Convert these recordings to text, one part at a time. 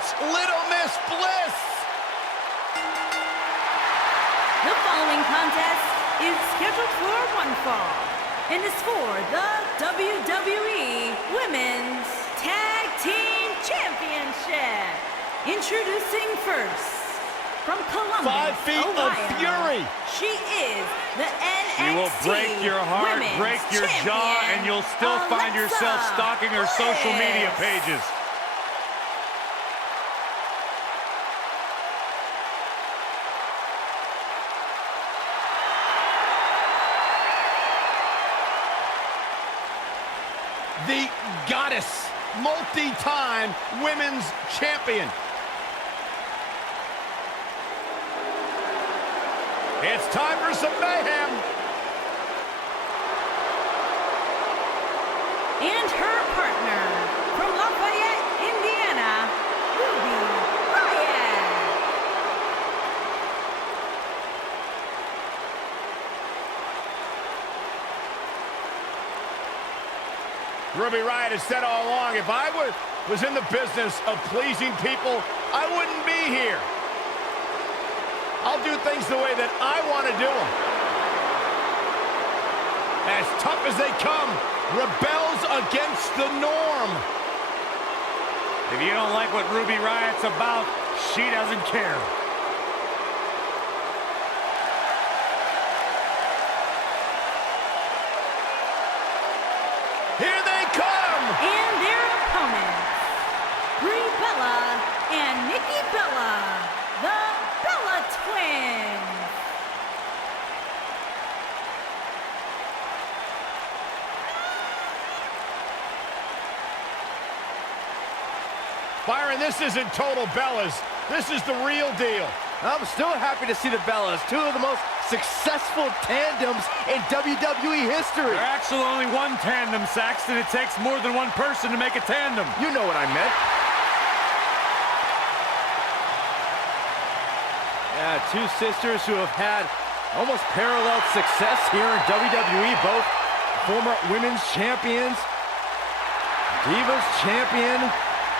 It's Little Miss Bliss. The following contest is scheduled for one fall and is for the WWE Women's Tag Team Championship. Introducing first, from Columbus, 5 feet Ohio, of fury. she is the NXT She will break your heart, Women's break your jaw, Champion, and you'll still find yourself stalking her social media Bliss. pages. The goddess, multi-time women's champion. It's time for some mayhem. And her partner, from Lafayette, Indiana, Riott. Ruby Riott has said all along, if I was in the business of pleasing people, I wouldn't be here. I'll do things the way that I want to do them. As tough as they come, rebels against the norm. If you don't like what Ruby Riott's about, she doesn't care. Here they come! And their opponents, Brie Bella and Nikki Bella, the Bella Twins. Byron, this isn't total Bellas. This is the real deal. I'm still happy to see the Bellas, two of the most successful tandems in WWE history. There's actually only one tandem, Saxton. It takes more than one person to make a tandem. You know what I meant. Yeah, two sisters who have had almost parallel success here in WWE, both former women's champions, Divas champion.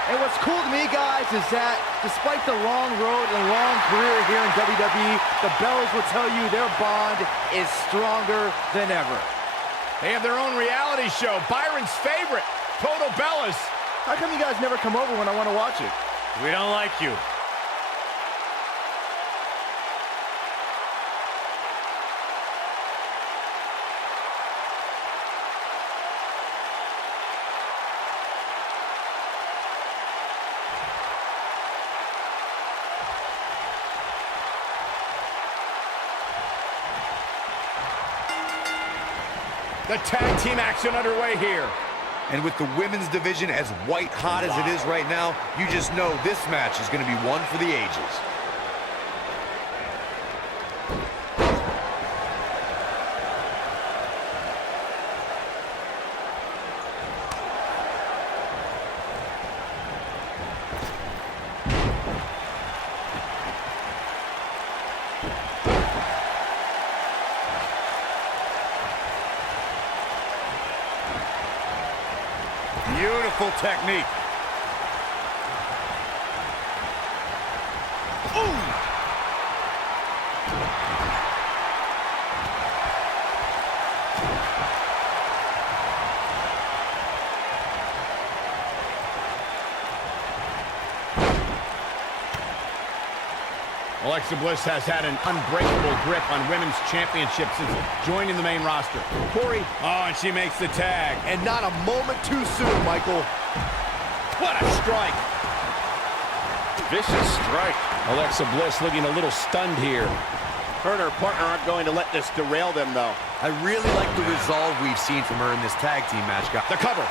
And what's cool to me, guys, is that despite the long road and long career here in WWE, the Bellas will tell you their bond is stronger than ever. They have their own reality show, Byron's favorite, Total Bellas. How come you guys never come over when I want to watch it? We don't like you. The tag team action underway here. And with the women's division as white hot as it is right now, you just know this match is going to be one for the ages. Beautiful technique. Ooh! Alexa Bliss has had an unbreakable grip on women's championships since joining the main roster. Corey, oh, and she makes the tag. And not a moment too soon, Michael. What a strike. Vicious strike. Alexa Bliss looking a little stunned here. Her and her partner aren't going to let this derail them, though. I really like the resolve we've seen from her in this tag team match, guys. The cover.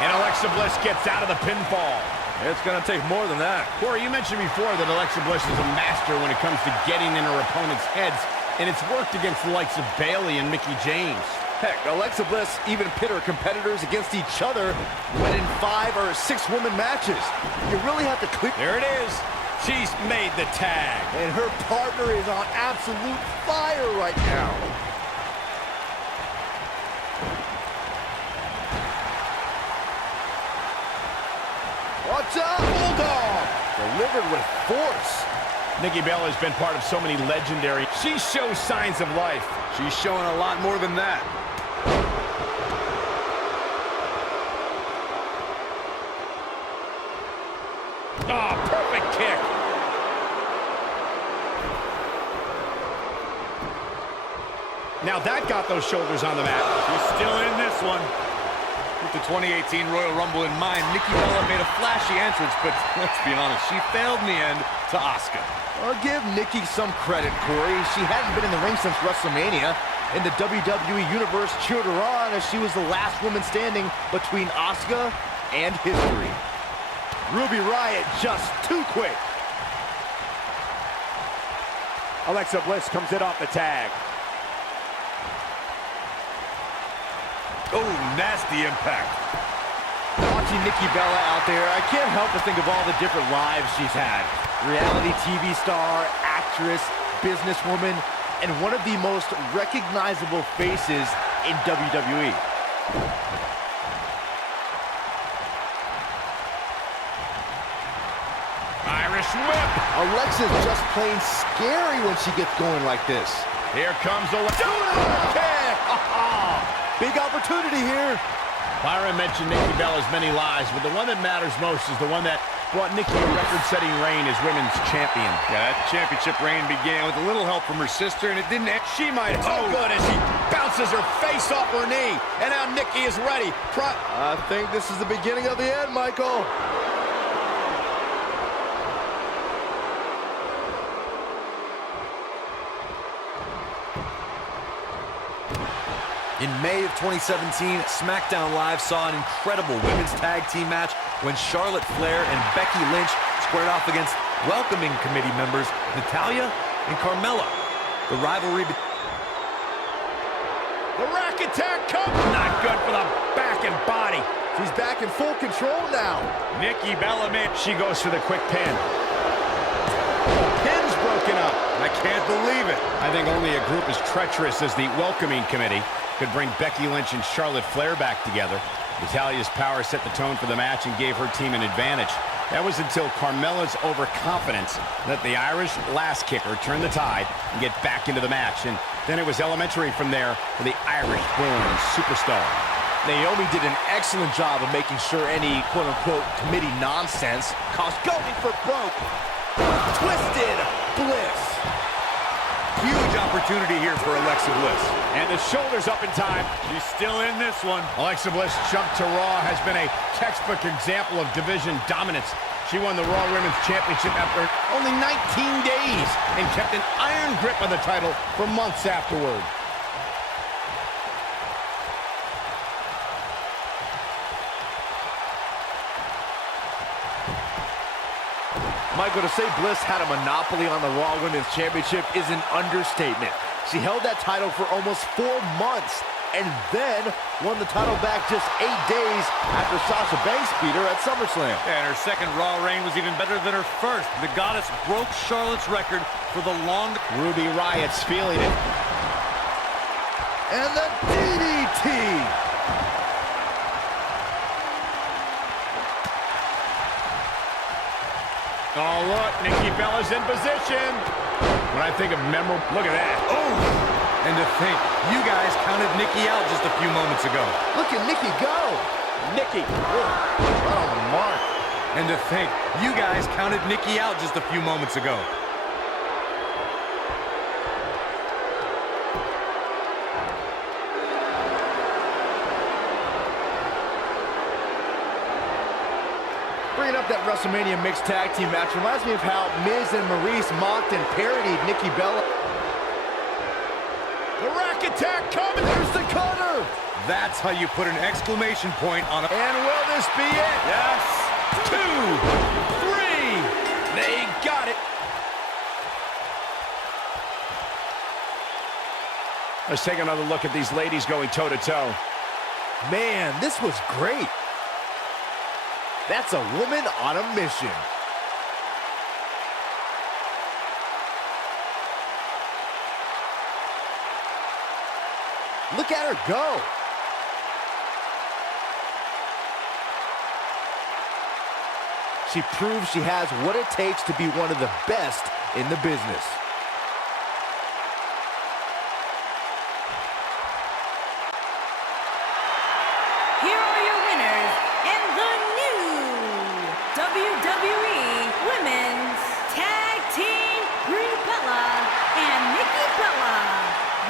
And Alexa Bliss gets out of the pinfall. It's going to take more than that. Corey, you mentioned before that Alexa Bliss is a master when it comes to getting in her opponent's heads, and it's worked against the likes of Bayley and Mickie James. Heck, Alexa Bliss even pit her competitors against each other when in 5 or 6 woman matches. You really have to clear. There it is. She's made the tag. And her partner is on absolute fire right now. Watch out! Bulldog. Delivered with force. Nikki Bella has been part of so many legendary. She shows signs of life. She's showing a lot more than that. Oh, perfect kick. Now that got those shoulders on the mat. She's still in this one. With the 2018 Royal Rumble in mind, Nikki Bella made a flashy entrance, but let's be honest, she failed in the end to Asuka. I'll give Nikki some credit, Corey. She hadn't been in the ring since WrestleMania, and the WWE Universe cheered her on as she was the last woman standing between Asuka and history. Ruby Riott just too quick. Alexa Bliss comes in off the tag. Oh, nasty impact. Watching Nikki Bella out there, I can't help but think of all the different lives she's had. Reality TV star, actress, businesswoman, and one of the most recognizable faces in WWE. Irish whip. Alexa's just plain scary when she gets going like this. Here comes Alexa. Kick! Big opportunity here. Byron mentioned Nikki Bella's many lives, but the one that matters most is the one that brought Nikki a record-setting reign as women's champion. Yeah, that championship reign began with a little help from her sister, and it didn't end. She might. Oh, good, as he bounces her face off her knee. And now Nikki is ready. I think this is the beginning of the end, Michael. In May of 2017, SmackDown Live saw an incredible women's tag team match when Charlotte Flair and Becky Lynch squared off against welcoming committee members Natalya and Carmella. The rivalry... The rack attack comes. Not good for the back and body. She's back in full control now. Nikki Bella, she goes for the quick pin. The pin's broken up. I can't believe it. I think only a group as treacherous as the welcoming committee could bring Becky Lynch and Charlotte Flair back together. Natalya's power set the tone for the match and gave her team an advantage. That was until Carmella's overconfidence let the Irish last kicker turn the tide and get back into the match. And then it was elementary from there for the Irish-born superstar. Naomi did an excellent job of making sure any quote-unquote committee nonsense caused going for broke. Twisted Bliss. Huge opportunity here for Alexa Bliss. And the shoulders up in time. She's still in this one. Alexa Bliss jump to Raw has been a textbook example of division dominance. She won the Raw Women's Championship after only 19 days and kept an iron grip on the title for months afterward. Michael, to say Bliss had a monopoly on the Raw Women's Championship is an understatement. She held that title for almost 4 months and then won the title back just 8 days after Sasha Banks beat her at SummerSlam. And her second Raw reign was even better than her first. The Goddess broke Charlotte's record for the longest. Ruby Riott's feeling it. And the DDT. Oh, look, Nikki Bella's in position. When I think of memorable, look at that. Oh! And to think, you guys counted Nikki out just a few moments ago. Look at Nikki go. Nikki, right on the mark. And to think, you guys counted Nikki out just a few moments ago. Bringing up that WrestleMania mixed tag team match reminds me of how Miz and Maurice mocked and parodied Nikki Bella. The rack attack coming. There's the cutter. That's how you put an exclamation point on a... And will this be it? Yes. 2, 3. They got it. Let's take another look at these ladies going toe-to-toe. Man, this was great. That's a woman on a mission. Look at her go. she proves she has what it takes to be one of the best in the business. Here are your winners and the new WWE Women's Tag Team Brie Bella and Nikki Bella,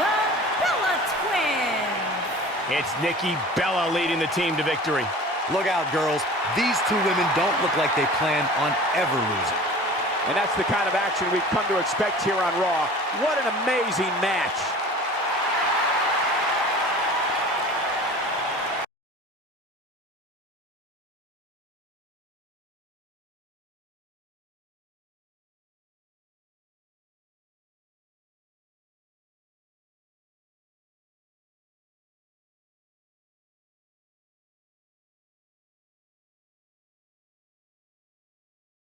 the Bella Twins. It's Nikki Bella leading the team to victory. Look out, girls. These two women don't look like they plan on ever losing. And that's the kind of action we've come to expect here on Raw. What an amazing match.